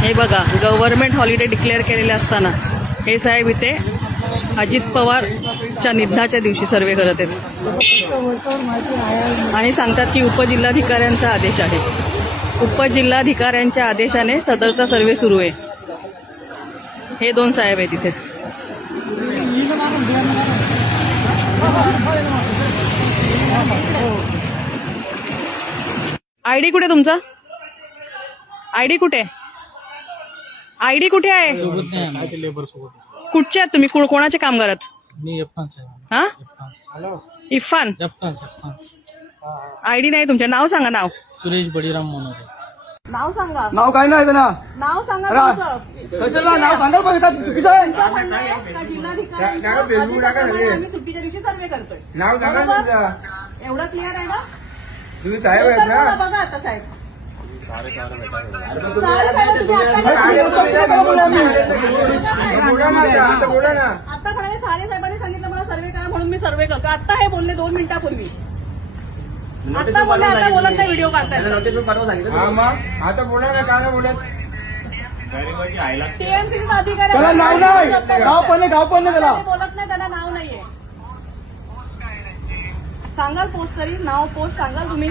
हे बघा government holiday declare केलेले असताना हे साहेब इथे अजित पवारच्या निधनाच्या दिवशी सर्वे करत आहेत आणि सांगतात की उपजिल्हाधिकाऱ्यांचा सा आदेश आहे उपजिल्हाधिकाऱ्यांच्या आदेशाने सदरचा सर्वे सुरू आहे हे दोन साहेब आहेत इथे आय डी कुठे तुमचा आय डी कुठे आहे डी कुठे आहे कुठे आहेत तुम्ही कोणाचे काम करत इफान साहेब हा इफान इफान आयडी नाही तुमचे नाव सांगा नाव सुरेश बडीराम म्हणून नाव सांगा नाव काय नाही सुट्टीच्या दिवशी सर्वे करतोय एवढा क्लिअर आहे ना तुम्ही सारे सारे तो आता कोणाले सारे साहेबांनी सांगितलं मला सर्वे करा म्हणून मी सर्वे करतो आता हे बोलले दोन मिनिटापूर्वी आता बोलले आता बोलत नाही व्हिडीओ काढताय सांगितलं का नाही टीएमसीचा अधिकारी बोलत नाही त्याला नाव नाहीये सांगाल पोस्ट तरी नाव पोस्ट सांगाल तुम्ही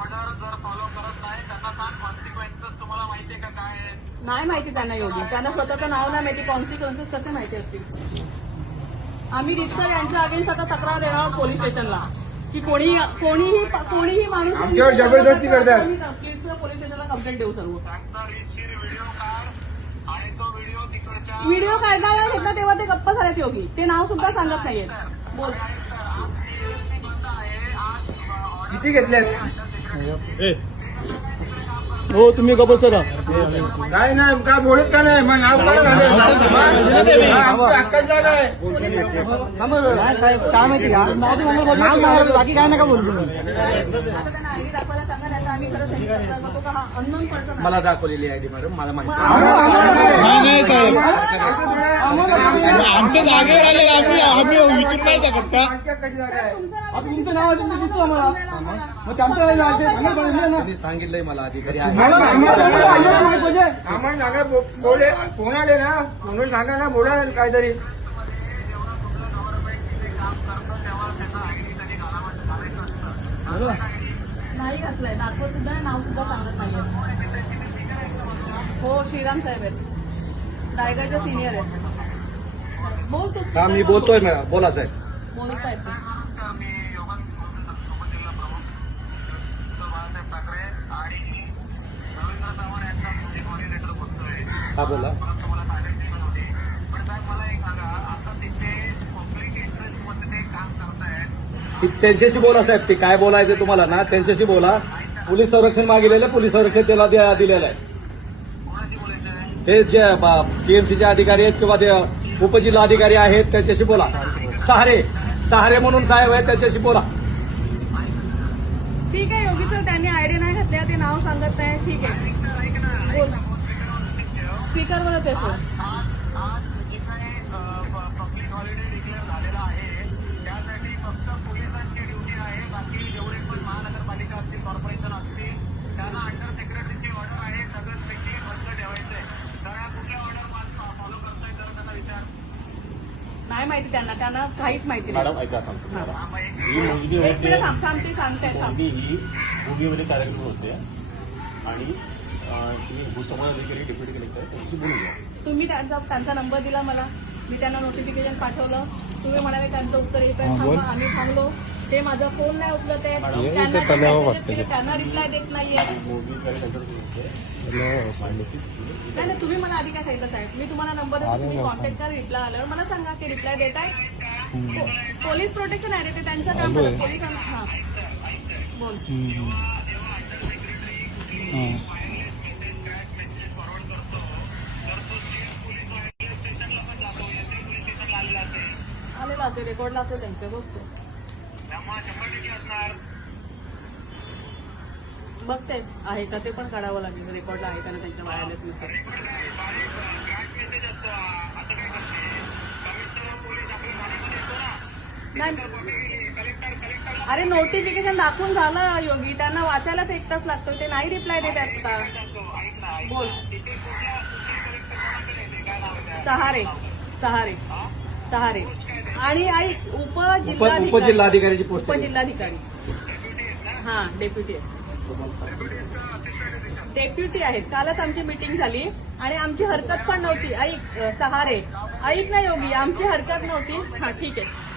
ऑर्डर जर फॉलो करत नाही त्यांना काय कॉन्सिक्वेन्सेस तुम्हाला माहितीये का काय नाही माहिती त्यांना योगी हो त्यांना स्वतःचं नाव नाही माहिती कॉन्सिक्वेन्सेस कसे माहिती असतील आम्ही रिक्षा यांच्या अगेन्स्ट आता तक्रार देणार आहोत पोलीस स्टेशनला की कोणी कोणीही कोणीही माणूस प्लीज पोलीस स्टेशनला कंप्लेंट देऊ सर्व व्हिडिओ तो व्हिडिओ काय काय होता तेव्हा ते गप्प झालेत योगी ते नाव सुद्धा सांगत नाहीये बोल किती घेतले ओ तुम्ही गबर सरा काय नाही काय बोलत का नाही मग नाव काय झालं नाव काय झालं बाकी काय नका बोलतो मला दाखवलेली आय डी मॅडम मला माहिती आमच्या जागेवर आलेले आम्ही आम्ही विचारू नाही शकत का सांगितलंय मला अधिकारी हो श्रीराम साहेब आहेत रायगडच्या सिनियर आहेत हा मी बोलतोय मॅडम बोला साहेब हा बोला त्यांच्याशी बोला साहेब ते काय बोलायचं तुम्हाला ना त्यांच्याशी बोला पोलीस संरक्षण आहे पोलीस संरक्षण त्याला दिलेलं आहे ते जे पीएमसीचे अधिकारी आहेत किंवा उपजिल्हाधिकारी आहेत त्याच्याशी बोला सहारे सहारे म्हणून साहेब आहेत त्याच्याशी बोला ठीक आहे योगी सर त्यांनी आयडी नाही घातल्या ते नाव सांगत नाही ठीक आहे स्पीकर बोलत नाही माहिती त्यांना त्यांना काहीच माहिती नाही सांगताय आम्ही ही कार्यक्रम होते आणि डेप्युटी कलेक्टर त्यांची बोलूया तुम्ही त्यांचा त्यांचा नंबर दिला मला मी त्यांना नोटिफिकेशन पाठवलं तुम्ही म्हणाले त्यांचं उत्तर येत आम्ही सांगलो ते माझा फोन नाही उचलत आहेत त्यांना त्यांना रिप्लाय देत नाहीये नाही तुम्ही मला आधी काय सांगितलं साहेब मी तुम्हाला नंबर देतो तुम्ही कॉन्टॅक्ट करा रिप्लाय आल्यावर मला सांगा की रिप्लाय देत आहे पोलीस प्रोटेक्शन आहे रे ते त्यांचं काम करत आलेला हा बोलतो आले लाच रेकॉर्ड लाच बघतो बघते आहे का ते पण काढावं लागेल रेकॉर्ड अरे नोटिफिकेशन दाखवून झालं योगी त्यांना वाचायलाच एक तास लागतो ते नाही रिप्लाय देत असता बोल सहारे सहारे सहारे आणि उपजिल्हा उपजिल्हाधिकारी उपजिल्हाधिकारी हा डेप्युटी आहे डेप्युटी आहेत कालच आमची मीटिंग झाली आणि आमची हरकत पण नव्हती ऐक सहारे ऐक नाही योगी आमची हरकत नव्हती हा ठीक आहे